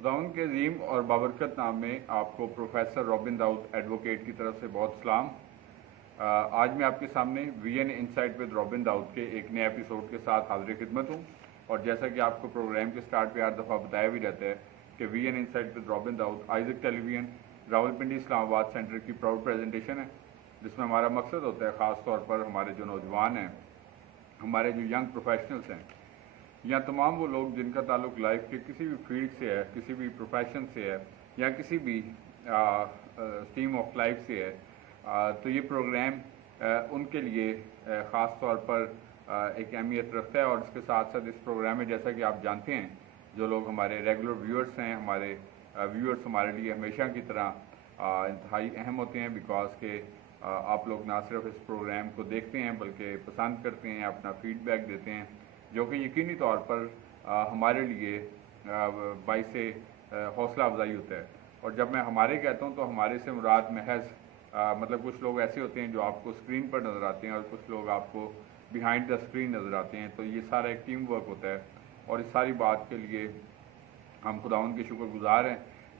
खुदावंद के अजीम और बाबरकत नाम में आपको प्रोफेसर रॉबिन दाऊद एडवोकेट की तरफ से बहुत सलाम। आज मैं आपके सामने VN insight with Robin Daud के एक नए एपिसोड के साथ हाजिर खिदमत हूँ। और जैसा कि आपको प्रोग्राम के स्टार्ट पे हर दफ़ा बताया भी जाता है कि VN insight with Robin Daud Isaac television Rawalpindi Islamabad center की प्राउड प्रेजेंटेशन है, जिसमें हमारा मकसद होता है ख़ास तौर पर हमारे जो नौजवान हैं, हमारे जो यंग प्रोफेशनल्स हैं, या तमाम वो लोग जिनका ताल्लुक लाइफ के किसी भी फील्ड से है, किसी भी प्रोफेशन से है या किसी भी स्ट्रीम ऑफ लाइफ से है, तो ये प्रोग्राम उनके लिए ख़ास तौर पर एक अहमियत रखता है। और इसके साथ साथ इस प्रोग्राम में, जैसा कि आप जानते हैं, जो लोग हमारे रेगुलर व्यूअर्स हैं, हमारे व्यूअर्स हमारे लिए हमेशा की तरह इंतहाई अहम होते हैं, बिकॉज के आप लोग ना सिर्फ इस प्रोग्राम को देखते हैं बल्कि पसंद करते हैं, अपना फीडबैक देते हैं, जो कि यकीनी तौर पर हमारे लिए बाइस हौसला अफजाई होता है। और जब मैं हमारे कहता हूँ तो हमारे से मुराद महज मतलब कुछ लोग ऐसे होते हैं जो आपको स्क्रीन पर नज़र आते हैं और कुछ लोग आपको बिहाइंड द स्क्रीन नज़र आते हैं। तो ये सारा एक टीम वर्क होता है और इस सारी बात के लिए हम खुदावंद के शुक्रगुजार हैं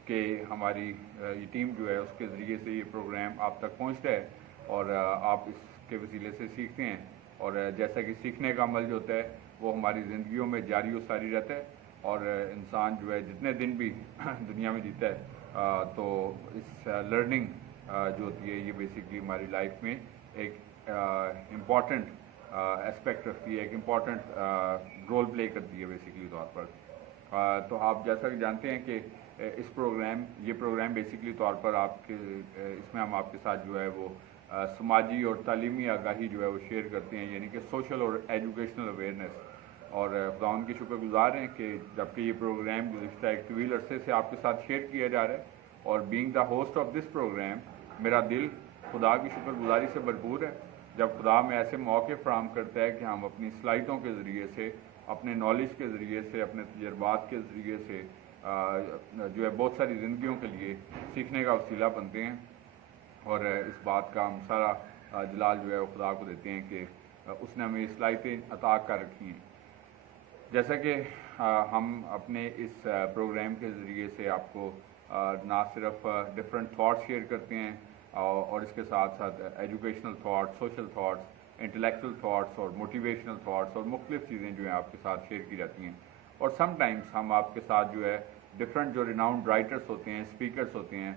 कि हमारी ये टीम जो है उसके ज़रिए से ये प्रोग्राम आप तक पहुँचता है और आप इसके वसीले से सीखते हैं। और जैसा कि सीखने का अमल जो होता है वो हमारी ज़िंदगियों में जारी व सारी रहता है और इंसान जो है जितने दिन भी दुनिया में जीता है तो इस लर्निंग जो होती है ये बेसिकली हमारी लाइफ में एक इम्पॉर्टेंट एस्पेक्ट रखती है, एक इम्पॉर्टेंट रोल प्ले करती है बेसिकली तौर पर। तो आप जैसा कि जानते हैं कि ये प्रोग्राम बेसिकली तौर पर आपके इसमें हम आपके साथ जो है वो समाजी और तालीमी आगाही जो है वो शेयर करते हैं, यानी कि सोशल और एजुकेशनल अवेयरनेस। और खुदावंद के शुक्रगुजार हैं कि जबकि ये प्रोग्राम गुज़िश्ता एक तवील अरसे से आपके साथ शेयर किया जा रहा है और being the host of this program मेरा दिल खुदा की शुक्रगुजारी से भरपूर है जब खुदा में ऐसे मौके फराहम करता है कि हम अपनी सलाहितों के ज़रिए से, अपने नॉलेज के ज़रिए से, अपने तजर्बात के ज़रिए से जो है बहुत सारी ज़िंदगियों के लिए सीखने का वसीला बनते हैं। और इस बात का हम सारा जलाल जो है वो खुदा को देते हैं कि उसने हमें सलाहियतें अता कर रखी हैं। जैसा कि हम अपने इस प्रोग्राम के ज़रिए से आपको ना सिर्फ डिफरेंट थाट्स शेयर करते हैं और इसके साथ साथ educational thoughts, social thoughts, intellectual thoughts और मोटिवेशनल थाट्स और मुख्तलिफ चीज़ें जो हैं आपके साथ शेयर की जाती हैं। और समटाइम्स हम आपके साथ जो है डिफरेंट जो रिनाउंड राइटर्स होते हैं, स्पीकर्स होते हैं,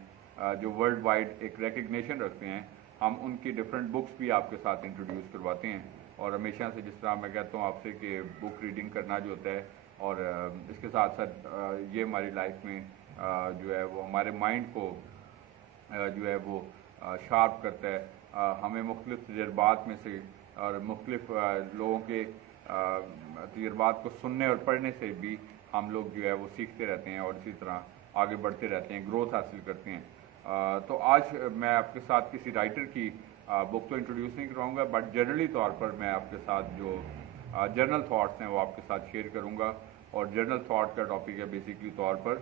जो वर्ल्ड वाइड एक रिकग्निशन रखते हैं, हम उनकी डिफरेंट बुक्स भी आपके साथ इंट्रोड्यूस करवाते हैं। और हमेशा से जिस तरह मैं कहता हूँ आपसे कि बुक रीडिंग करना जो होता है और इसके साथ साथ ये हमारी लाइफ में जो है वो हमारे माइंड को जो है वो शार्प करता है। हमें मुख्तलिफ तजर्बात में से और मुख्तलिफ लोगों के तजर्बात को सुनने और पढ़ने से भी हम लोग जो है वो सीखते रहते हैं और इसी तरह आगे बढ़ते रहते हैं, ग्रोथ हासिल करते हैं। तो आज मैं आपके साथ किसी राइटर की बुक तो इंट्रोड्यूस नहीं कराऊंगा, बट जनरली तौर पर मैं आपके साथ जो जर्नल थाट्स हैं वो आपके साथ शेयर करूंगा। और जर्नल थाट का टॉपिक है बेसिकली तौर पर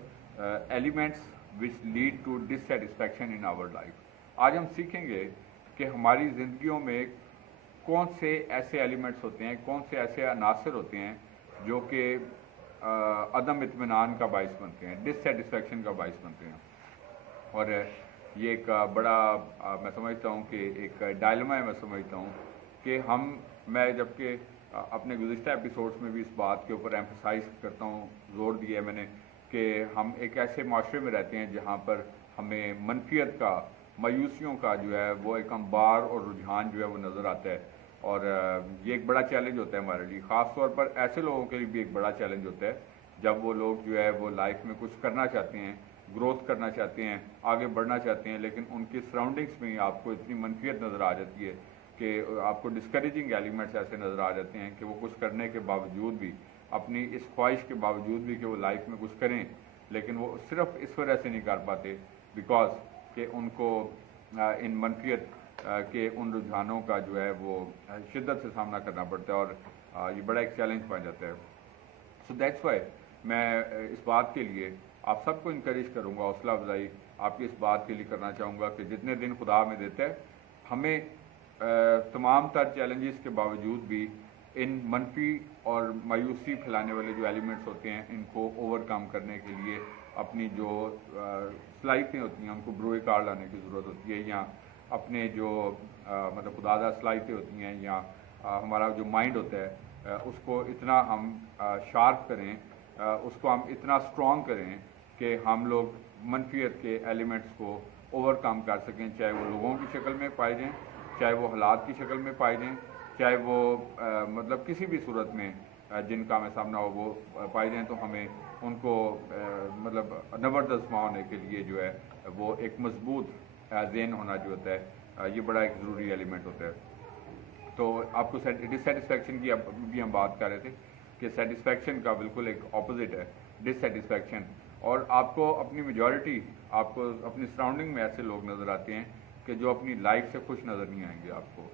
elements which lead to dissatisfaction in our life. आज हम सीखेंगे कि हमारी ज़िंदगियों में कौन से ऐसे एलिमेंट्स होते हैं, कौन से ऐसे अनासर होते हैं जो कि अदम इत्मीनान का बाइस बनते हैं, डिससेटिस्फैक्शन का बाइस बनते हैं। और ये एक बड़ा मैं समझता हूँ कि एक डायलेमा है। मैं समझता हूँ कि मैं जबकि अपने गुज़िश्ता एपिसोड्स में भी इस बात के ऊपर एम्फसाइज करता हूँ, ज़ोर दिया है मैंने कि हम एक ऐसे माशरे में रहते हैं जहाँ पर हमें मनफियत का, मायूसियों का जो है वो एक अंबार और रुझान जो है वो नज़र आता है। और ये एक बड़ा चैलेंज होता है हमारे लिए, ख़ास तौर पर ऐसे लोगों के लिए भी एक बड़ा चैलेंज होता है जब वो लोग जो है वो लाइफ में कुछ करना चाहते हैं, ग्रोथ करना चाहते हैं, आगे बढ़ना चाहते हैं, लेकिन उनकी सराउंडिंग्स में आपको इतनी मनफियत नज़र आ जाती है कि आपको डिस्करेजिंग एलिमेंट्स ऐसे नज़र आ जाते हैं कि वो कुछ करने के बावजूद भी, अपनी इस ख्वाहिश के बावजूद भी कि वो लाइफ में कुछ करें, लेकिन वो सिर्फ इस वजह से नहीं कर पाते बिकॉज कि उनको इन मनफियत के उन रुझानों का जो है वो शिद्दत से सामना करना पड़ता है और ये बड़ा एक चैलेंज बन जाता है। सो दैट्स वाई मैं इस बात के लिए आप सबको इनकरेज करूँगा, हौसला अफजाई आपकी इस बात के लिए करना चाहूँगा कि जितने दिन खुदा हमें देता है, हमें तमाम तर चैलेंजेस के बावजूद भी ان منفی اور مایوسی پھیلانے والے جو ایلیمنٹس ہوتے ہیں ان کو اوور کم کرنے کے لیے اپنی جو صلاحیتیں ہوتی ہیں ان کو بروئے کار لانے کی ضرورت ہوتی ہے، یا اپنے جو مطلب خدادہ صلاحیتیں ہوتی ہیں، یا ہمارا جو مائنڈ ہوتا ہے اس کو اتنا ہم شارپ کریں، اس کو ہم اتنا اسٹرانگ کریں کہ ہم لوگ منفیت کے ایلیمنٹس کو اوور کم کر سکیں، چاہے وہ لوگوں کی شکل میں پائے جائیں، چاہے وہ حالات کی شکل میں پائے جائیں، چاہے وہ مطلب کسی بھی صورت میں جن کا ہمیں سامنا ہو وہ پائے جائیں، تو ہمیں ان کو مطلب نبرد آزما ہونے کے لیے جو ہے وہ ایک مضبوط ذہن ہونا جو ہوتا ہے یہ بڑا ایک ضروری ایلیمنٹ ہوتا ہے۔ تو آپ کو ڈسسیٹسفیکشن کی بھی ہم بات کر رہے تھے کہ سیٹسفیکشن کا بالکل ایک اپوزٹ ہے ڈسسیٹسفیکشن، اور آپ کو اپنی میجورٹی، آپ کو اپنی سراؤنڈنگ میں ایسے لوگ نظر آتے ہیں کہ جو اپنی لائف سے خوش نظر نہیں آئیں گے آپ کو۔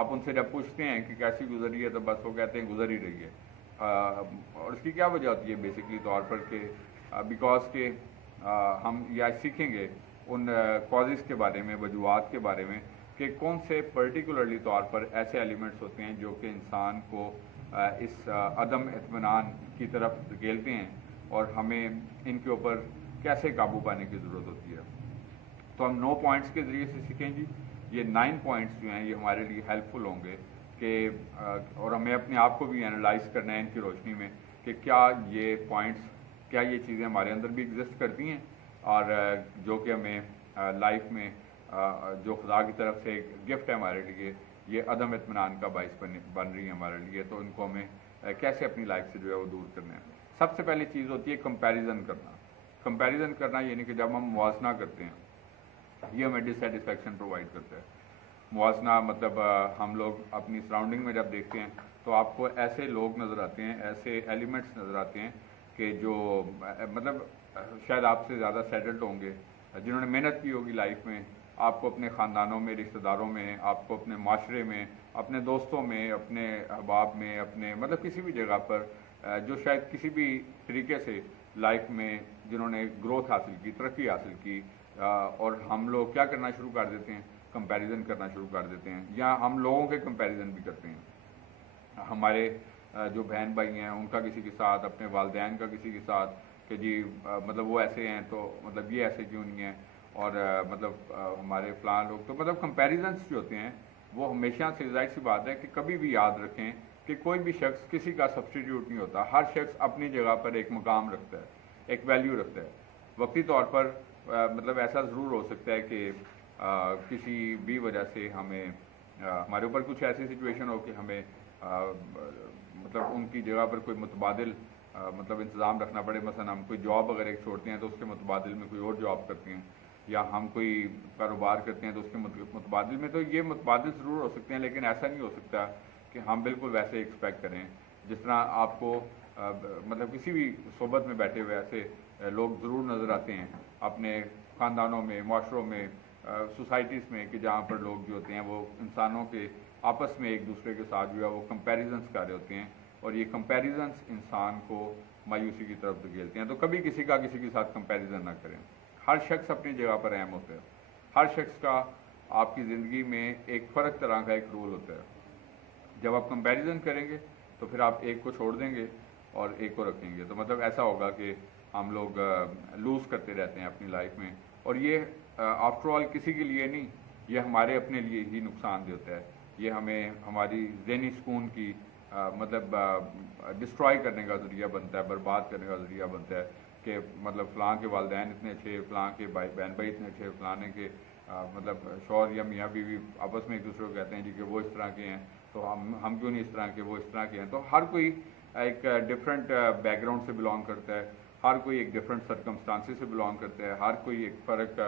آپ ان سے جب پوچھتے ہیں کہ کیسی گزری ہے تو بس وہ کہتے ہیں گزر ہی رہی ہے، اور اس کی کیا وجہ ہوتی ہے بیسکلی طور پر کہ بیکاز کہ ہم یا سیکھیں گے ان کازز کے بارے میں، وجوہات کے بارے میں کہ کون سے پرٹیکولرلی طور پر ایسے ایلیمنٹس ہوتے ہیں جو کہ انسان کو اس عدم اطمینان کی طرف دھکیلتے ہیں، اور ہمیں ان کے اوپر کیسے قابو پانے کی ضرورت ہوتی ہے۔ تو ہم 9 پوائنٹس کے ذریعے سے سیکھیں جی۔ یہ 9 پوائنٹس جو ہیں یہ ہمارے لیے ہیلپ فل ہوں گے کہ اور ہمیں اپنے آپ کو بھی انالائز کرنا ہے ان کی روشنی میں کہ کیا یہ پوائنٹس، کیا یہ چیزیں ہمارے اندر بھی ایگزسٹ کرتی ہیں، اور جو کہ ہمیں لائف میں جو خدا کی طرف سے ایک گفٹ ہے ہمارے لیے، یہ عدم اطمینان کا باعث بن رہی ہے ہمارے لیے، تو ان کو ہمیں کیسے اپنی لائف سے جو ہے وہ دور کرنا ہے۔ سب سے پہلی چیز ہوتی ہے کمپیریزن کرنا۔ کمپیریزن کرنا یعنی کہ جب ہم موازنہ کرتے ہیں، یہ ہمیں ڈسسیٹسفیکشن پرووائڈ کرتا ہے۔ موازنہ مطلب ہم لوگ اپنی سراؤنڈنگ میں جب دیکھتے ہیں تو آپ کو ایسے لوگ نظر آتے ہیں، ایسے ایلیمنٹس نظر آتے ہیں کہ جو مطلب شاید آپ سے زیادہ سیٹلڈ ہوں گے، جنہوں نے محنت کی ہوگی لائف میں، آپ کو اپنے خاندانوں میں، رشتہ داروں میں، آپ کو اپنے معاشرے میں، اپنے دوستوں میں، اپنے احباب میں، اپنے مطلب کسی بھی جگہ پر جو شاید کسی بھی طریقے سے لائف میں جنہوں نے گروتھ حاصل کی، ترقی حاصل کی، اور ہم لوگ کیا کرنا شروع کر دیتے ہیں، کمپیریزن کرنا شروع کر دیتے ہیں، یا ہم لوگوں کے کمپیریزن بھی کرتے ہیں، ہمارے جو بہن بھائی ہیں ان کا کسی کے ساتھ، اپنے والدین کا کسی کے ساتھ، کہ جی مطلب وہ ایسے ہیں تو مطلب یہ ایسے کیوں نہیں ہیں، اور مطلب ہمارے فلاں لوگ، تو مطلب کمپیریزنس جو ہوتے ہیں وہ ہمیشہ سے ظاہر سی بات ہے کہ کبھی بھی یاد رکھیں کہ کوئی بھی شخص کسی کا سبسٹیٹیوٹ نہیں ہوتا، ہر شخص اپنی جگہ پر ایک مقام رکھتا ہے، ایک ویلیو رکھتا ہے۔ وقتی طور پر مطلب ایسا ضرور ہو سکتا ہے کہ کسی بھی وجہ سے ہمیں ہمارے اوپر کچھ ایسی سچویشن ہو کہ ہمیں مطلب ان کی جگہ پر کوئی متبادل مطلب انتظام رکھنا پڑے، مثلا ہم کوئی جاب اگر ایک چھوڑتے ہیں تو اس کے متبادل میں کوئی اور جاب کرتے ہیں، یا ہم کوئی کاروبار کرتے ہیں تو اس کے متبادل میں، تو یہ متبادل ضرور ہو سکتے ہیں، لیکن ایسا نہیں ہو سکتا کہ ہم بالکل ویسے ایکسپیکٹ کریں جس طرح آپ کو مطلب کسی بھی صحبت میں بیٹھے ہوئے ایسے لوگ ضرور نظر آتے ہیں اپنے خاندانوں میں، معاشروں میں، سوسائٹیز میں، کہ جہاں پر لوگ جو ہوتے ہیں وہ انسانوں کے آپس میں ایک دوسرے کے ساتھ جو ہے وہ کمپیریزنس کر رہے ہوتے ہیں، اور یہ کمپیریزنس انسان کو مایوسی کی طرف دھکیلتے ہیں۔ تو کبھی کسی کا کسی کے ساتھ کمپیریزن نہ کریں۔ ہر شخص اپنی جگہ پر اہم ہوتا ہے، ہر شخص کا آپ کی زندگی میں ایک فرق طرح کا ایک رول ہوتا ہے۔ جب آپ کمپیریزن کریں گے تو پھر آپ ایک کو چھوڑ دیں گے اور ایک کو رکھیں گے، تو مطلب ایسا ہوگا کہ ہم لوگ لوز کرتے رہتے ہیں اپنی لائف میں، اور یہ آفٹر آل کسی کے لیے نہیں، یہ ہمارے اپنے لیے ہی نقصان دہ ہوتا ہے۔ یہ ہمیں ہماری ذہنی سکون کی مطلب ڈسٹرائے کرنے کا ذریعہ بنتا ہے، برباد کرنے کا ذریعہ بنتا ہے، کہ مطلب فلاں کے والدین اتنے اچھے، فلاں کے بہن بھائی اتنے اچھے، فلانے کے مطلب شوہر یا میاں بیوی آپس میں ایک دوسرے کو کہتے ہیں جی کہ وہ اس طرح کے ہیں تو ہم کیوں نہیں اس طرح کے، وہ اس طرح کے ہیں۔ تو ہر کوئی ایک ڈفرینٹ بیک گراؤنڈ سے بلانگ کرتا ہے، ہر کوئی ایک ڈفرینٹ سرکمسٹانسز سے بلانگ کرتا ہے، ہر کوئی ایک فرق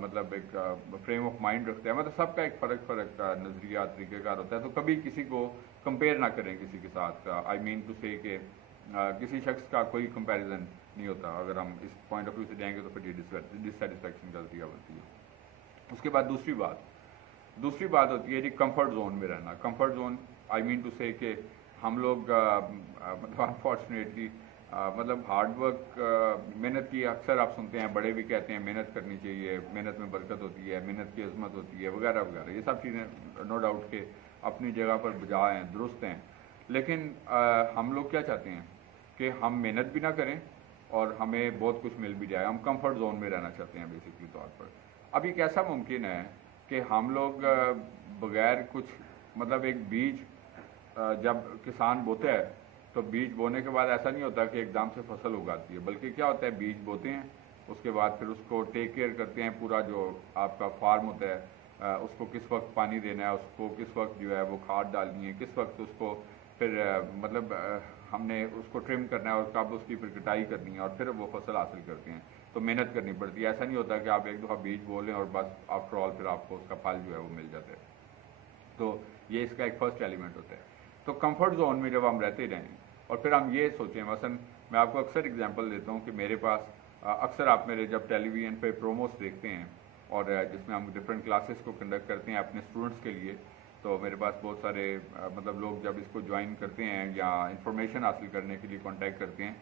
مطلب ایک فریم آف مائنڈ رکھتا ہے، مطلب سب کا ایک فرق نظریہ، طریقہ کار ہوتا ہے۔ تو کبھی کسی کو کمپیئر نہ کریں کسی کے ساتھ، آئی مین ٹو سے کہ کسی شخص کا کوئی کمپیریزن نہیں ہوتا۔ اگر ہم اس پوائنٹ آف ویو سے جائیں گے تو پھر یہ ڈسسیٹسفیکشن کا ذریعہ بنتی ہے۔ اس کے بعد دوسری بات ہوتی ہے جی کمفرٹ زون میں رہنا۔ Comfort zone I mean to say کہ ہم لوگ مطلب انفارچونیٹلی مطلب ہارڈ ورک، محنت کی اکثر آپ سنتے ہیں، بڑے بھی کہتے ہیں محنت کرنی چاہیے، محنت میں برکت ہوتی ہے، محنت کی عظمت ہوتی ہے، وغیرہ وغیرہ، یہ سب چیزیں نو ڈاؤٹ کہ اپنی جگہ پر بجا ہیں، درست ہیں، لیکن ہم لوگ کیا چاہتے ہیں کہ ہم محنت بھی نہ کریں اور ہمیں بہت کچھ مل بھی جائے. ہم کمفرٹ زون میں رہنا چاہتے ہیں بیسکلی طور پر. اب یہ کیسا ممکن ہے کہ ہم لوگ بغیر کچھ مطلب ایک بیج جب کسان بوتا ہے تو بیج بونے کے بعد ایسا نہیں ہوتا کہ ایک دم سے فصل اگاتی ہے, بلکہ کیا ہوتا ہے بیج بوتے ہیں, اس کے بعد پھر اس کو ٹیک کیئر کرتے ہیں, پورا جو آپ کا فارم ہوتا ہے اس کو کس وقت پانی دینا ہے, اس کو کس وقت جو ہے وہ کھاد ڈالنی ہے, کس وقت اس کو پھر مطلب ہم نے اس کو ٹرم کرنا ہے اور کب اس کی پھر کٹائی کرنی ہے اور پھر وہ فصل حاصل کرتے ہیں. تو محنت کرنی پڑتی ہے. ایسا نہیں ہوتا کہ آپ ایک دفعہ بیج بو لیں اور بس آفٹر آل پھر آپ کو اس کا پھل جو ہے وہ مل جاتا ہے. تو یہ اس کا ایک فرسٹ ایلیمنٹ ہوتا ہے. تو کمفرٹ زون میں جب ہم رہتے رہیں اور پھر ہم یہ سوچیں, مثلا میں آپ کو اکثر اگزامپل دیتا ہوں کہ میرے پاس اکثر آپ میرے جب ٹیلی ویژن پہ پروموس دیکھتے ہیں اور جس میں ہم ڈفرینٹ کلاسز کو کنڈکٹ کرتے ہیں اپنے اسٹوڈنٹس کے لیے, تو میرے پاس بہت سارے مطلب لوگ جب اس کو جوائن کرتے ہیں یا انفارمیشن حاصل کرنے کے لیے کانٹیکٹ کرتے ہیں,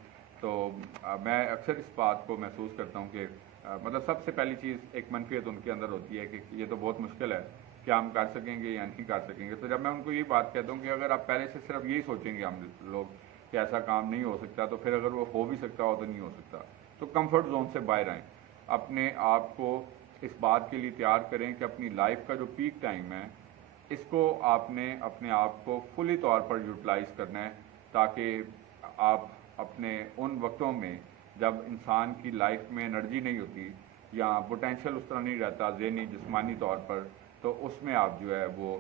تو میں اکثر اس بات کو محسوس کرتا ہوں کہ مطلب سب سے پہلی چیز ایک منفیت ان کے اندر ہوتی ہے کہ یہ تو بہت مشکل ہے, کیا ہم کر سکیں گے یا نہیں کر سکیں گے. تو جب میں ان کو یہ بات کہتا ہوں کہ اگر آپ پہلے سے صرف یہی سوچیں گے ہم لوگ کہ ایسا کام نہیں ہو سکتا, تو پھر اگر وہ ہو بھی سکتا ہو تو نہیں ہو سکتا. تو کمفرٹ زون سے باہر آئیں, اپنے آپ کو اس بات کے لیے تیار کریں کہ اپنی لائف کا جو پیک ٹائم ہے اس کو آپ نے اپنے آپ کو فلی طور پر یوٹیلائز کرنا ہے, تاکہ آپ اپنے ان وقتوں میں جب انسان کی لائف میں انرجی نہیں ہوتی یا پوٹینشیل اس طرح نہیں رہتا ذہنی جسمانی طور پر, تو اس میں آپ جو ہے وہ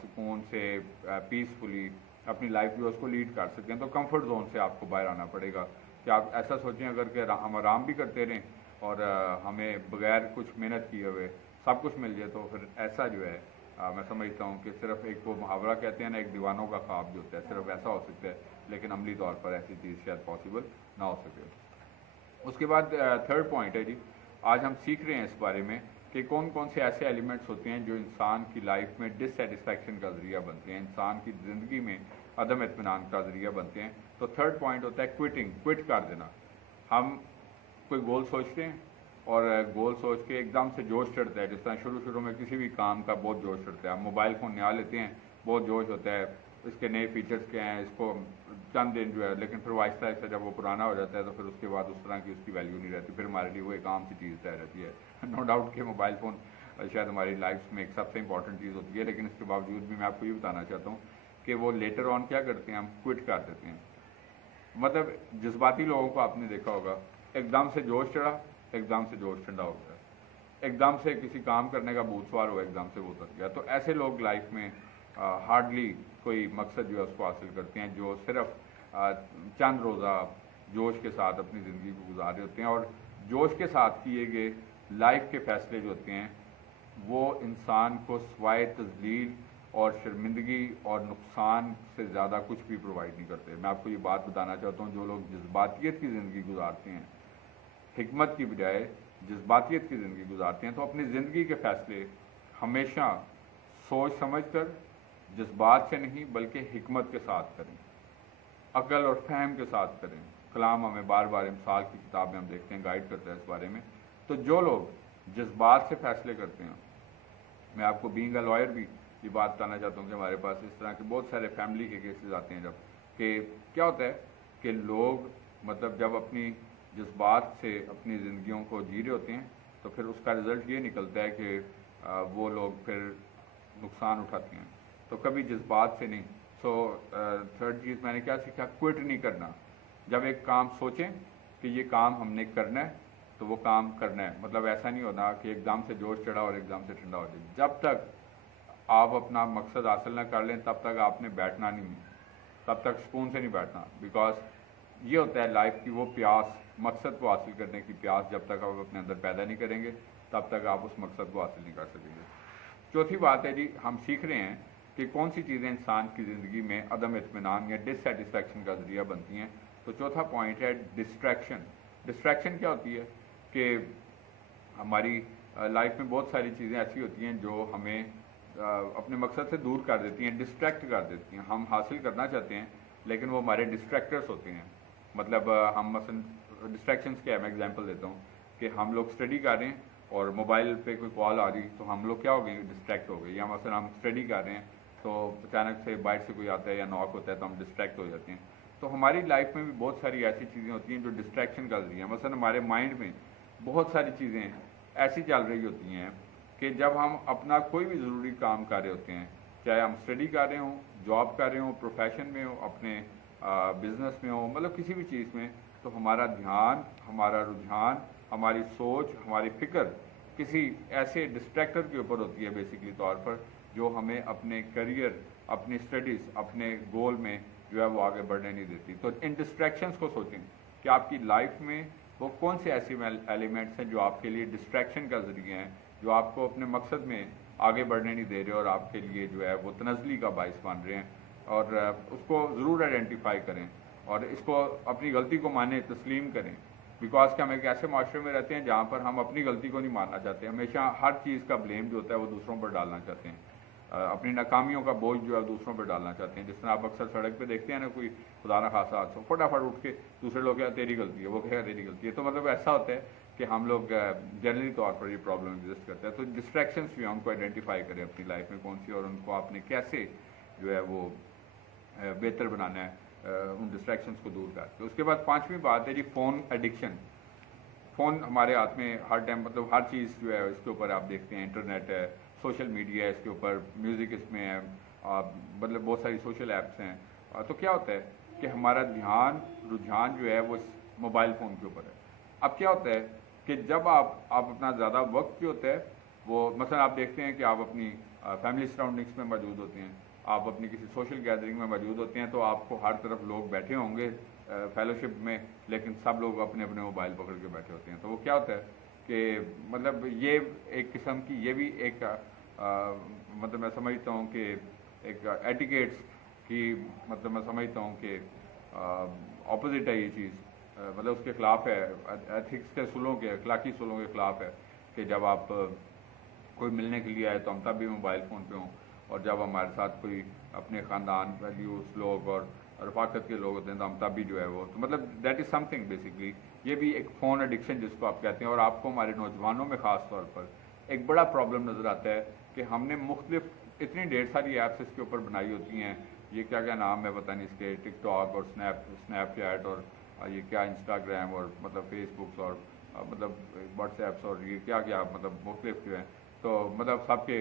سکون سے پیسفلی اپنی لائف جو ہے اس کو لیڈ کر سکتے ہیں. تو کمفرٹ زون سے آپ کو باہر آنا پڑے گا کہ آپ ایسا سوچیں اگر کہ ہم آرام بھی کرتے رہیں اور ہمیں بغیر کچھ محنت کیے ہوئے سب کچھ مل جائے, تو پھر ایسا جو ہے میں سمجھتا ہوں کہ صرف ایک وہ محاورہ کہتے ہیں نا, ایک دیوانوں کا خواب جو ہوتا ہے, صرف ایسا ہو سکتا ہے, لیکن عملی طور پر ایسی چیز شاید پاسبل نہ ہو سکے. اس کے بعد تھرڈ پوائنٹ ہے جی, آج ہم سیکھ رہے ہیں اس بارے میں کہ کون کون سے ایسے ایلیمنٹس ہوتے ہیں جو انسان کی لائف میں ڈس سیٹسفیکشن کا ذریعہ بنتے ہیں, انسان کی زندگی میں عدم اطمینان کا ذریعہ بنتے ہیں. تو تھرڈ پوائنٹ ہوتا ہے کوئٹنگ, کوئٹ کر دینا. ہم کوئی گول سوچتے ہیں اور گول سوچ کے ایک دم سے جوش چڑھتا ہے, جس طرح شروع میں کسی بھی کام کا بہت جوش چڑھتا ہے. ہم موبائل فون نیا لیتے ہیں, بہت جوش ہوتا ہے, اس کے نئے فیچرز کیا ہیں, اس کو چند دن جو ہے, لیکن پھر آہستہ آہستہ جب وہ پرانا ہو جاتا ہے تو پھر اس کے بعد اس طرح کی اس کی ویلیو نہیں رہتی, پھر ہمارے لیے وہ ایک عام سی چیز طے رہتی ہے. نو ڈاؤٹ کہ موبائل فون شاید ہماری لائف میں ایک سب سے امپورٹنٹ چیز ہوتی ہے, لیکن اس کے باوجود بھی میں آپ کو یہ بتانا چاہتا ہوں کہ وہ لیٹر آن کیا کرتے ہیں, ہم کوئٹ کر دیتے ہیں. مطلب جذباتی لوگوں کو آپ نے دیکھا ہوگا, ایک دم سے جوش چڑھا, ایک دم سے جوش ٹھنڈا ہو گیا, ایک دم سے کسی کام کرنے کا بھوت سوار ہوا, ایک دم سے وہ اتر گیا. تو ایسے لوگ لائف میں ہارڈلی کوئی مقصد جو ہے اس کو حاصل کرتے ہیں, جو صرف چند روزہ جوش کے ساتھ اپنی زندگی کو گزار رہے ہوتے ہیں. اور جوش کے ساتھ کیے گئے لائف کے فیصلے جو ہوتے ہیں وہ انسان کو سوائے تذلیل اور شرمندگی اور نقصان سے زیادہ کچھ بھی پرووائڈ نہیں کرتے. میں آپ کو یہ بات بتانا چاہتا ہوں, جو لوگ جذباتیت کی زندگی گزارتے ہیں, حکمت کی بجائے جذباتیت کی زندگی گزارتے ہیں, تو اپنی زندگی کے فیصلے ہمیشہ سوچ سمجھ کر, جذبات سے نہیں بلکہ حکمت کے ساتھ کریں, عقل اور فہم کے ساتھ کریں. کلام ہمیں بار بار امثال کی کتاب میں ہم دیکھتے ہیں گائیڈ کرتا ہے اس بارے میں. تو جو لوگ جذبات سے فیصلے کرتے ہیں, میں آپ کو بینگ اے لائر بھی یہ بات بتانا چاہتا ہوں کہ ہمارے پاس اس طرح کے بہت سارے فیملی کے کیسز آتے ہیں, جب کہ کیا ہوتا ہے کہ لوگ مطلب جب اپنی جذبات سے اپنی زندگیوں کو جی رہے ہوتے ہیں تو پھر اس کا رزلٹ یہ نکلتا ہے کہ وہ لوگ پھر نقصان اٹھاتے ہیں. تو کبھی جذبات سے نہیں. سو تھرڈ چیز میں نے کیا سیکھا, کوئٹ نہیں کرنا. جب ایک کام سوچیں کہ یہ کام ہم نے کرنا ہے تو وہ کام کرنا ہے. مطلب ایسا نہیں ہونا کہ ایک دم سے جوش چڑھا اور ایک دم سے ٹھنڈا ہو جائے. جب تک آپ اپنا مقصد حاصل نہ کر لیں تب تک آپ نے بیٹھنا نہیں, تب تک سکون سے نہیں بیٹھنا. بیکاز یہ ہوتا ہے لائف کی وہ پیاس, مقصد کو حاصل کرنے کی پیاس, جب تک آپ اپنے اندر پیدا نہیں کریں گے تب تک آپ اس مقصد کو حاصل نہیں کر سکیں گے. چوتھی بات ہے جی, ہم سیکھ رہے ہیں کہ کون سی چیزیں انسان کی زندگی میں عدم اطمینان یا ڈس سیٹسفیکشن کا ذریعہ بنتی ہیں. تو چوتھا پوائنٹ ہے ڈسٹریکشن. ڈسٹریکشن کیا ہوتی ہے کہ ہماری لائف میں بہت ساری چیزیں ایسی ہوتی ہیں جو ہمیں اپنے مقصد سے دور کر دیتی ہیں, ڈسٹریکٹ کر دیتی ہیں. ہم حاصل کرنا چاہتے ہیں لیکن وہ ہمارے ڈسٹریکٹرس ہوتے ہیں. مطلب ہم مثلا ڈسٹریکشنس کیا ہے, میں ایگزامپل دیتا ہوں کہ ہم لوگ اسٹڈی کر رہے ہیں اور موبائل پہ کوئی کال آ رہی تو ہم لوگ کیا ہو گئے, ڈسٹریکٹ ہو گئے. یا مثلا ہم اسٹڈی کر رہے ہیں तो अचानक से बाहर से कोई आता है या नॉक होता है तो हम डिस्ट्रैक्ट हो जाते हैं। तो हमारी लाइफ में भी बहुत सारी ऐसी चीज़ें होती हैं जो डिस्ट्रैक्शन कर रही हैं। मसलन हमारे माइंड में बहुत सारी चीज़ें ऐसी चल रही होती हैं कि जब हम अपना कोई भी ज़रूरी काम कर रहे होते हैं, चाहे हम स्टडी कर रहे हों, जॉब कर रहे हों, प्रोफेशन में हो, अपने बिजनेस में हो, मतलब किसी भी चीज़ में, तो हमारा ध्यान, हमारा रुझान, हमारी सोच, हमारी फ़िक्र किसी ऐसे डिस्ट्रैक्टर के ऊपर होती है बेसिकली तौर पर, जो हमें अपने करियर, अपनी स्टडीज़, अपने गोल में जो है वो आगे बढ़ने नहीं देती। तो इन डिस्ट्रैक्शंस को सोचें कि आपकी लाइफ में वो कौन से ऐसे एलिमेंट्स हैं जो आपके लिए डिस्ट्रैक्शन का ज़रिए हैं, जो आपको अपने मकसद में आगे बढ़ने नहीं दे रहे और आपके लिए जो है वो तनज़ली का बाइस बन रहे हैं। और उसको ज़रूर आइडेंटिफाई करें और इसको अपनी गलती को माने, तस्लीम करें। बिकॉज कि हम एक ऐसे माशरे में रहते हैं जहाँ पर हम अपनी गलती को नहीं मानना चाहते, हमेशा हर चीज़ का ब्लेम जो होता है वो दूसरों पर डालना चाहते हैं, अपनी नाकामियों का बोझ जो है दूसरों पर डालना चाहते हैं। जिस तरह आप अक्सर सड़क पे देखते हैं ना, कोई खुदा न खासा हादसा, फटाफट उठ के दूसरे लोग क्या तेरी गलती है, वो क्या तेरी गलती है। तो मतलब ऐसा होता है कि हम लोग जनरली तौर पर ये प्रॉब्लम एग्जिस्ट करता है। तो डिस्ट्रैक्शंस भी उनको आइडेंटिफाई करें अपनी लाइफ में कौन सी, और उनको आपने कैसे जो है वो बेहतर बनाना है उन डिस्ट्रैक्शंस को दूर करके। उसके बाद पाँचवीं बात है जी फ़ोन एडिक्शन। फ़ोन हमारे हाथ में हर टाइम, मतलब हर चीज़ जो है इसके ऊपर आप देखते हैं, इंटरनेट है, सोशल मीडिया है, इसके ऊपर म्यूज़िक इसमें है, मतलब बहुत सारी सोशल ऐप्स हैं। तो क्या होता है कि हमारा ध्यान, रुझान जो है वो इस मोबाइल फ़ोन के ऊपर है। अब क्या होता है कि जब आप अपना ज़्यादा वक्त जो होता है वो, मसलन आप देखते हैं कि आप अपनी फैमिली सराउंडिंग्स में मौजूद होते हैं, आप अपनी किसी सोशल गैदरिंग में मौजूद होते हैं, तो आपको हर तरफ लोग बैठे होंगे फेलोशिप में, लेकिन सब लोग अपने अपने मोबाइल पकड़ के बैठे होते हैं। तो वो क्या होता है कि मतलब ये एक किस्म की, ये भी एक मतलब मैं समझता हूँ कि एक एटिकेट्स की, मतलब मैं समझता हूँ कि ऑपोजिट है ये चीज़, मतलब उसके ख़िलाफ़ है, एथिक्स के असूलों के, अखलाकी असूलों के ख़िलाफ़ है कि जब आप कोई मिलने के लिए आए तो हम तब भी मोबाइल फ़ोन पे हों, और जब हमारे साथ कोई अपने ख़ानदान, वैल्यूज़ लोग और रफ़ाकत के लोग होते हैं तो हम तब भी जो है वो, तो मतलब दैट इज़ समथिंग बेसिकली। ये भी एक फ़ोन एडिक्शन जिसको आप कहते हैं। और आपको हमारे नौजवानों में ख़ास तौर पर एक बड़ा प्रॉब्लम नज़र आता है कि हमने मुख्तलिफ इतनी ढेर सारी ऐप्स इसके ऊपर बनाई होती हैं, ये क्या क्या नाम है पता नहीं इसके, टिकटॉक और स्नैपचैट और ये क्या इंस्टाग्राम और मतलब फेसबुक्स और मतलब व्हाट्सएप्स और ये क्या क्या मतलब मुख्तलिफ जो हैं। तो मतलब सबके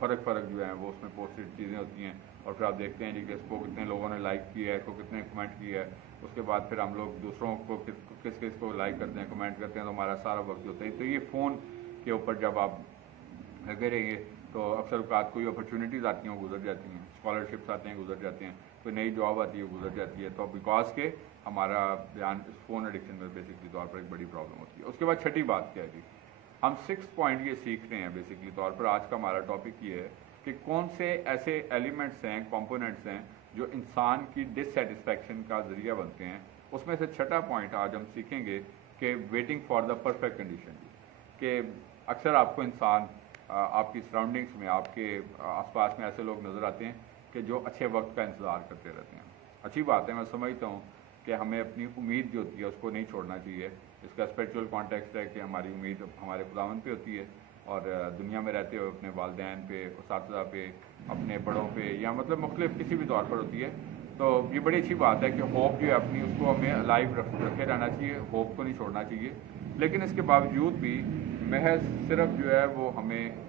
फ़र्क जो हैं वो उसमें पोस्टेड चीज़ें होती हैं, और फिर आप देखते हैं जी कि इसको कितने लोगों ने लाइक किया है, इसको कितने कमेंट किया है। उसके बाद फिर हम लोग दूसरों को किस को लाइक करते हैं, कमेंट करते हैं, तो हमारा सारा वक्त होता है। तो ये फ़ोन के ऊपर जब आप लगे रहेंगे तो अक्सर औकात कोई अपॉर्चुनिटीज़ आती हैं वो गुजर जाती हैं, स्कॉलरशिप्स आते हैं गुजर जाते हैं, कोई नई जॉब आती है गुजर जाती है। तो बिकॉज के हमारा ध्यान इस फ़ोन एडिक्शन में बेसिकली तौर पर एक बड़ी प्रॉब्लम होती है। उसके बाद छठी बात क्या है जी, हम 6 पॉइंट ये सीख रहे हैं बेसिकली तौर पर। आज का हमारा टॉपिक ये है कि कौन से ऐसे एलिमेंट्स हैं, कंपोनेंट्स हैं जो इंसान की डिससेटिस्फैक्शन का ज़रिया बनते हैं। उसमें से छठा पॉइंट आज हम सीखेंगे कि waiting for the perfect condition, कि अक्सर आपको इंसान आपकी सराउंडिंग्स में, आपके आसपास में ऐसे लोग नज़र आते हैं कि जो अच्छे वक्त का इंतज़ार करते रहते हैं। अच्छी बात है, मैं समझता हूँ कि हमें अपनी उम्मीद जो होती है उसको नहीं छोड़ना चाहिए। इसका स्पिरिचुअल कॉन्टेक्स्ट है कि हमारी उम्मीद हमारे खुदावंद पे होती है, और दुनिया में रहते हुए अपने वालिदैन पे, उस्ताद पे, अपने बड़ों पे, या मतलब मुख्तलिफ किसी भी तौर पर होती है। तो ये बड़ी अच्छी बात है कि होप जो है अपनी, उसको हमें अलाइव रखे रहना चाहिए, होप को नहीं छोड़ना चाहिए। लेकिन इसके बावजूद भी महज सिर्फ जो है वो हमें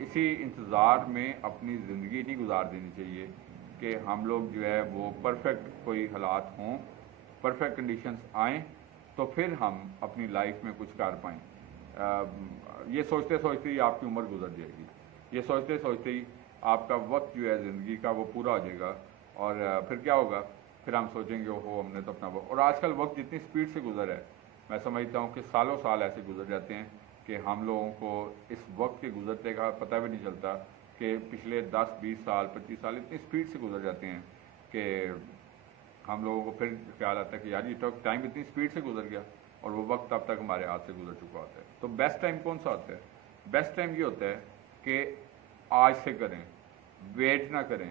इसी इंतज़ार में अपनी ज़िंदगी नहीं गुजार देनी चाहिए कि हम लोग जो है वो परफेक्ट कोई हालात हों, परफेक्ट कंडीशंस आएँ तो फिर हम अपनी लाइफ में कुछ कर पाएँ। ये सोचते सोचते ही आपकी उम्र गुजर जाएगी, ये सोचते सोचते ही आपका वक्त जो है ज़िंदगी का वो पूरा हो जाएगा, और फिर क्या होगा, फिर हम सोचेंगे ओहो हमने तो अपना वक्त, और आजकल वक्त जितनी स्पीड से गुजर है, मैं समझता हूँ कि सालों साल ऐसे गुजर जाते हैं कि हम लोगों को इस वक्त के गुजरते का पता भी नहीं चलता कि पिछले 10, 20 साल, 25 साल इतनी स्पीड से गुजर जाते हैं कि हम लोगों को फिर ख्याल आता है कि यार ये तो टाइम इतनी स्पीड से गुजर गया, और वो वक्त अब तक हमारे हाथ से गुजर चुका होता है। तो बेस्ट टाइम कौन सा होता है? बेस्ट टाइम ये होता है कि आज से करें, वेट ना करें।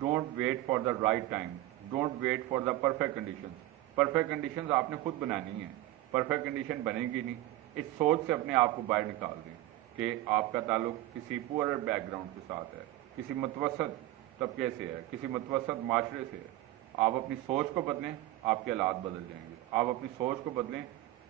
Don't wait for the right time, don't wait for the perfect conditions. Perfect conditions आपने खुद बनानी है, परफेक्ट कंडीशन बनेगी नहीं। इस सोच से अपने आप को बाहर निकाल दें कि आपका ताल्लुक किसी पुअर बैकग्राउंड के साथ है, किसी मुतवसत तबके से है, किसी मुतवसत माशरे से है। आप अपनी सोच को बदलें, आपके हालात बदल जाएंगे। आप अपनी सोच को बदलें,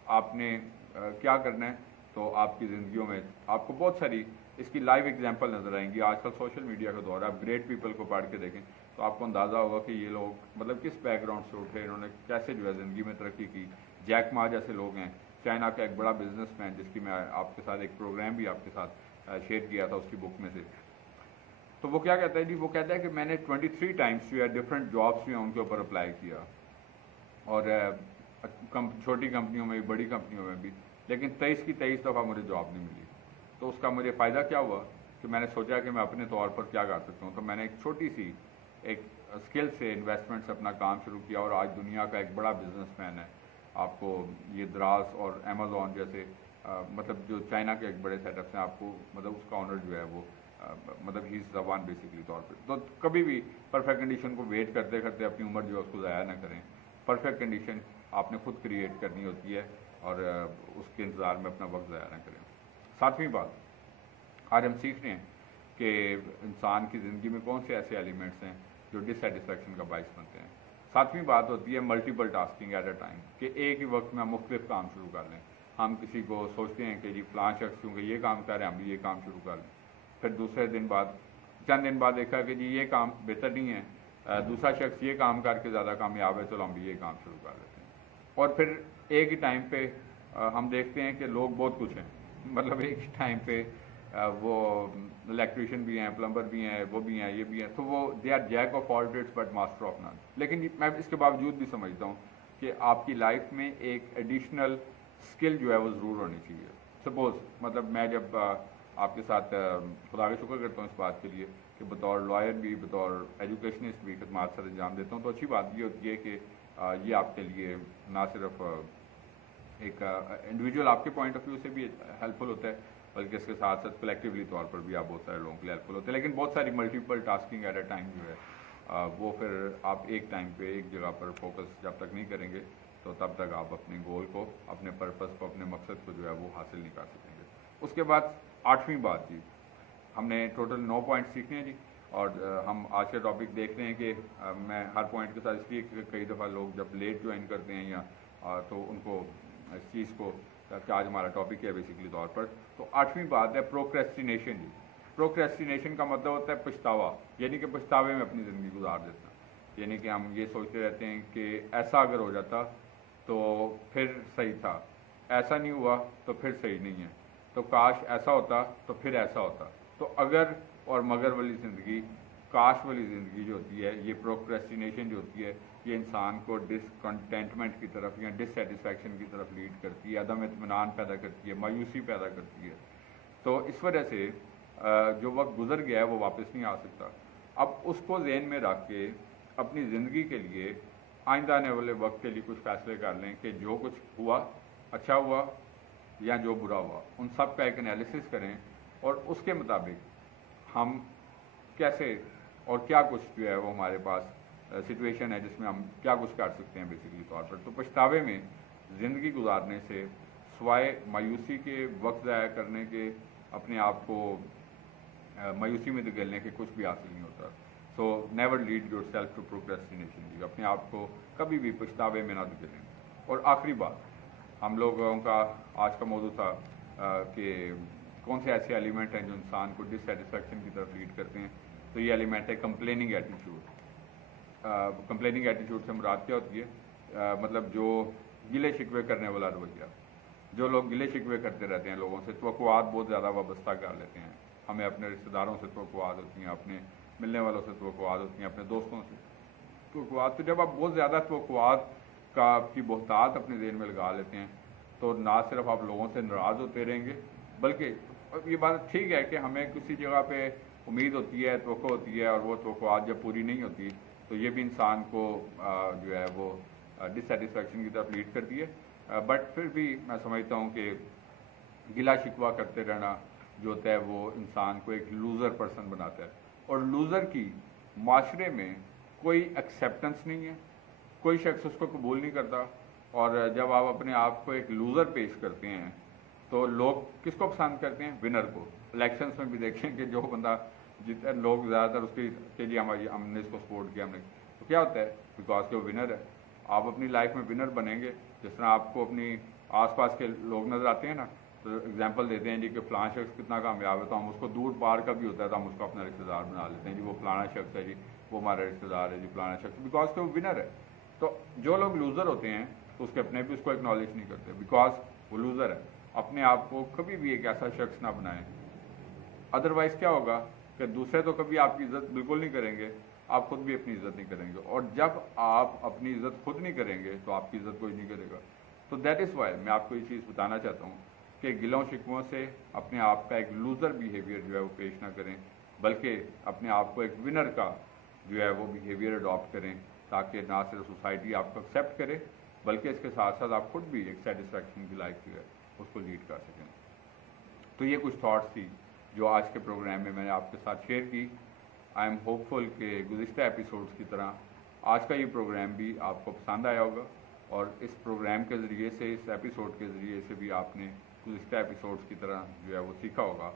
आपने क्या करना है, तो आपकी ज़िंदगियों में आपको बहुत सारी इसकी लाइव एग्जांपल नज़र आएंगी। आजकल सोशल मीडिया का दौर है, आप ग्रेट पीपल को पढ़ के देखें तो आपको अंदाज़ा होगा कि ये लोग मतलब किस बैकग्राउंड से उठे, इन्होंने कैसे जो है ज़िंदगी में तरक्की की। जैक मा जैसे लोग हैं, चाइना का एक बड़ा बिजनेसमैन, जिसकी मैं आपके साथ एक प्रोग्राम भी आपके साथ शेयर किया था उसकी बुक में से। तो वो क्या कहता है जी, वो कहता है कि मैंने 23 टाइम्स जो है डिफरेंट जॉब्स जो हैं उनके ऊपर अप्लाई किया, और छोटी कंपनियों में भी, बड़ी कंपनियों में भी, लेकिन 23 की 23 दफ़ा मुझे जॉब नहीं मिली। तो उसका मुझे फ़ायदा क्या हुआ कि मैंने सोचा कि मैं अपने तौर पर क्या कर सकता हूँ। तो मैंने एक छोटी सी एक स्किल से, इन्वेस्टमेंट से अपना काम शुरू किया, और आज दुनिया का एक बड़ा बिजनेसमैन है। आपको ये द्रास और अमेज़ॉन जैसे मतलब जो चाइना के एक बड़े सेटअप्स हैं, आपको मतलब उसका ऑनर जो है वो मतलब he is the one basically तौर पर। तो कभी भी परफेक्ट कंडीशन को वेट करते करते अपनी उम्र जो है उसको ज़ाया ना करें। परफेक्ट कंडीशन आपने खुद क्रिएट करनी होती है, और उसके इंतज़ार में अपना वक्त ज़ाया ना करें। सातवीं बात, आज हम सीख रहे हैं कि इंसान की ज़िंदगी में कौन से ऐसे एलिमेंट्स हैं जो डिससेटिस्फैक्शन का बायस बनते हैं। सातवीं बात होती है multiple tasking at a time, कि एक ही वक्त में हम मुख्तलिफ काम शुरू कर लें। हम किसी को सोचते हैं कि जी फलां शख्स क्योंकि ये काम कर रहे हैं, हम भी ये काम शुरू कर लें। फिर दूसरे दिन बाद, चंद दिन बाद देखा कि जी ये काम बेहतर नहीं है, दूसरा शख्स ये काम करके ज़्यादा कामयाब है, चलो हम भी ये काम शुरू कर लेते हैं। और फिर एक ही टाइम पे हम देखते हैं कि लोग बहुत कुछ हैं, मतलब एक ही टाइम पे वो इलेक्ट्रीशियन भी हैं, प्लम्बर भी हैं, वो भी हैं, ये भी हैं। तो वो they are jack of all trades but master of none. लेकिन मैं इसके बावजूद भी समझता हूँ कि आपकी लाइफ में एक एडिशनल स्किल जो है वो ज़रूर होनी चाहिए। सपोज़ मतलब मैं जब आपके साथ खुदा का शुक्र करता हूँ इस बात के लिए कि बतौर लॉयर भी, बतौर एजुकेशनिस्ट भी खदमात सर अंजाम देता हूँ, तो अच्छी बात ये होती है कि ये आपके लिए ना सिर्फ एक इंडिविजुअल आपके पॉइंट ऑफ व्यू से भी हेल्पफुल होता है, बल्कि इसके साथ साथ कलेक्टिवली तौर पर भी आप बहुत सारे लोगों के लिए हेल्पफुल होते हैं। लेकिन बहुत सारी multiple tasking at a time जो है वो फिर आप एक टाइम पे एक जगह पर फोकस जब तक नहीं करेंगे तो तब तक आप अपने गोल को, अपने पर्पस को, अपने मकसद को जो है वो हासिल नहीं कर सकेंगे। उसके बाद आठवीं बात जी, हमने टोटल 9 पॉइंट सीखने हैं जी, और हम आज का टॉपिक देख रहे हैं कि मैं हर पॉइंट के साथ इसलिए कई दफ़ा लोग जब लेट ज्वाइन करते हैं या तो उनको इस चीज़ को कि आज हमारा टॉपिक है बेसिकली तौर पर। तो आठवीं बात है प्रोक्रेस्टिनेशन जी। प्रोक्रेस्टिनेशन का मतलब होता है पछतावा, यानी कि पछतावे में अपनी ज़िंदगी गुजार देना। यानी कि हम ये सोचते रहते हैं कि ऐसा अगर हो जाता तो फिर सही था, ऐसा नहीं हुआ तो फिर सही नहीं है, तो काश ऐसा होता तो फिर ऐसा होता। तो अगर और मगर वाली ज़िंदगी, काश वाली ज़िंदगी जो होती है, ये प्रोक्रेस्टिनेशन जो होती है, ये इंसान को डिसकंटेंटमेंट की तरफ या डिससेटिस्फैक्शन की तरफ लीड करती है, अदम इत्मीनान पैदा करती है, मायूसी पैदा करती है। तो इस वजह से जो वक्त गुजर गया है वो वापस नहीं आ सकता। अब उसको ज़हन में रख के अपनी ज़िंदगी के लिए, आइंदा आने वाले वक्त के लिए कुछ फैसले कर लें कि जो कुछ हुआ अच्छा हुआ या जो बुरा हुआ, उन सब का एक एनालिसिस करें, और उसके मुताबिक हम कैसे और क्या कुछ जो है वो हमारे पास सिचुएशन है जिसमें हम क्या कुछ कर सकते हैं बेसिकली तौर पर। तो पछतावे में ज़िंदगी गुजारने से सिवाय मायूसी के, वक्त ज़ाया करने के, अपने आप को मायूसी में धकेलने के कुछ भी हासिल नहीं होता। So never lead yourself to procrastination. अपने आप को कभी भी पछतावे में ना धकेलें। और आखिरी बात, हम लोगों का आज का मौजू था कि कौन से ऐसे एलिमेंट हैं जो इंसान को डिससेटिस्फैक्शन की तरफ लीड करते हैं। तो ये एलिमेंट है कंप्लेनिंग एटीट्यूड। कंप्लेनिंग एटीट्यूड से मुराद क्या होती है? मतलब जो गिले शिकवे करने वाला रवैया। जो लोग गिले शिकवे करते रहते हैं लोगों से, तवक्कुआत बहुत ज़्यादा वाबस्ता कर लेते हैं। हमें अपने रिश्तेदारों से तवक्कुआत होती हैं, अपने मिलने वालों से तवक्कुआत होती हैं, अपने दोस्तों से तवक्कुआत। तो जब आप बहुत ज़्यादा तवक्कुआत की बहुतात अपने ज़हन में लगा लेते हैं तो ना सिर्फ आप लोगों से नाराज़ होते रहेंगे, बल्कि ये बात ठीक है कि हमें किसी जगह पे उम्मीद होती है, तवक्को होती है, और वो तवक्कुआत जब पूरी नहीं होती तो ये भी इंसान को जो है वो डिससेटिस्फैक्शन की तरफ लीड करती है। बट फिर भी मैं समझता हूँ कि गिला शिकवा करते रहना जो होता है वो इंसान को एक लूज़र पर्सन बनाता है, और लूज़र की माशरे में कोई एक्सेप्टेंस नहीं है, कोई शख्स उसको कबूल नहीं करता। और जब आप अपने आप को एक लूज़र पेश करते हैं तो लोग किसको पसंद करते हैं? विनर को। इलेक्शंस में भी देखें कि जो बंदा جتنے لوگ زیادہ تر اس کے لیے ہم نے اس کو سپورٹ کیا، ہم نے، تو کیا ہوتا ہے بیکاز کہ وہ ونر ہے. آپ اپنی لائف میں ونر بنیں گے. جس طرح آپ کو اپنی آس پاس کے لوگ نظر آتے ہیں نا، تو ایگزامپل دیتے ہیں جی کہ فلاں شخص کتنا کامیاب ہے، تو ہم اس کو دور پار کا بھی ہوتا ہے تو ہم اس کو اپنا رشتہ دار بنا لیتے ہیں جی وہ فلانا شخص ہے، جی وہ ہمارا رشتہ دار ہے، جی فلانا شخص، بیکاز کہ وہ ونر ہے. تو جو لوگ لوزر ہوتے ہیں اس کے اپنے بھی اس کو اکنالج نہیں کرتے بیکاز وہ لوزر ہے. اپنے آپ کو کبھی بھی ایک ایسا شخص نہ بنائیں. ادروائز کیا ہوگا کہ دوسرے تو کبھی آپ کی عزت بالکل نہیں کریں گے، آپ خود بھی اپنی عزت نہیں کریں گے، اور جب آپ اپنی عزت خود نہیں کریں گے تو آپ کی عزت کوئی نہیں کرے گا. تو دیٹ از وائی میں آپ کو یہ چیز بتانا چاہتا ہوں کہ گلوں شکووں سے اپنے آپ کا ایک لوزر بیہیویئر جو ہے وہ پیش نہ کریں، بلکہ اپنے آپ کو ایک ونر کا جو ہے وہ بیہیویئر اڈاپٹ کریں، تاکہ نہ صرف سوسائٹی آپ کو ایکسیپٹ کرے بلکہ اس کے ساتھ ساتھ آپ خود بھی ایک سیٹسفیکشن کی لائف جو ہے اس کو لیڈ کر سکیں. تو یہ کچھ تھاٹس تھی جو آج کے پروگرام میں نے آپ کے ساتھ شیئر کی. آئی ایم ہوپ فل کہ گزشتہ ایپیسوڈس کی طرح آج کا یہ پروگرام بھی آپ کو پسند آیا ہوگا، اور اس پروگرام کے ذریعے سے، اس ایپیسوڈ کے ذریعے سے بھی آپ نے گزشتہ ایپیسوڈس کی طرح جو ہے وہ سیکھا ہوگا،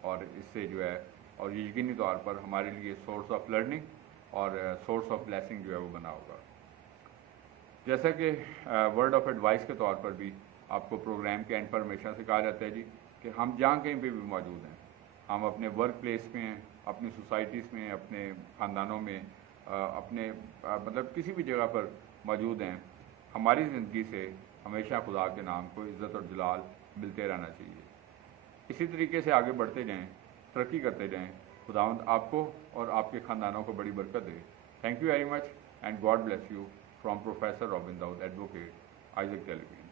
اور اس سے جو ہے اور یہ یقینی طور پر ہمارے لیے سورس آف لرننگ اور سورس آف بلیسنگ جو ہے وہ بنا ہوگا. جیسا کہ ورڈ آف ایڈوائس کے طور پر بھی آپ کو پروگرام کے اینڈ پر ہمیشہ سے کہا جاتا ہے جی کہ ہم جہاں کہیں پہ بھی موجود ہیں، ہم اپنے ورک پلیس میں ہیں، اپنی سوسائٹیز میں، اپنے خاندانوں میں، اپنے مطلب کسی بھی جگہ پر موجود ہیں، ہماری زندگی سے ہمیشہ خدا کے نام کو عزت اور جلال ملتے رہنا چاہیے. اسی طریقے سے آگے بڑھتے جائیں، ترقی کرتے جائیں. خداوند آپ کو اور آپ کے خاندانوں کو بڑی برکت دے. Thank you very much and God bless you from professor Robin Daud advocate Isaac ٹیلیوی.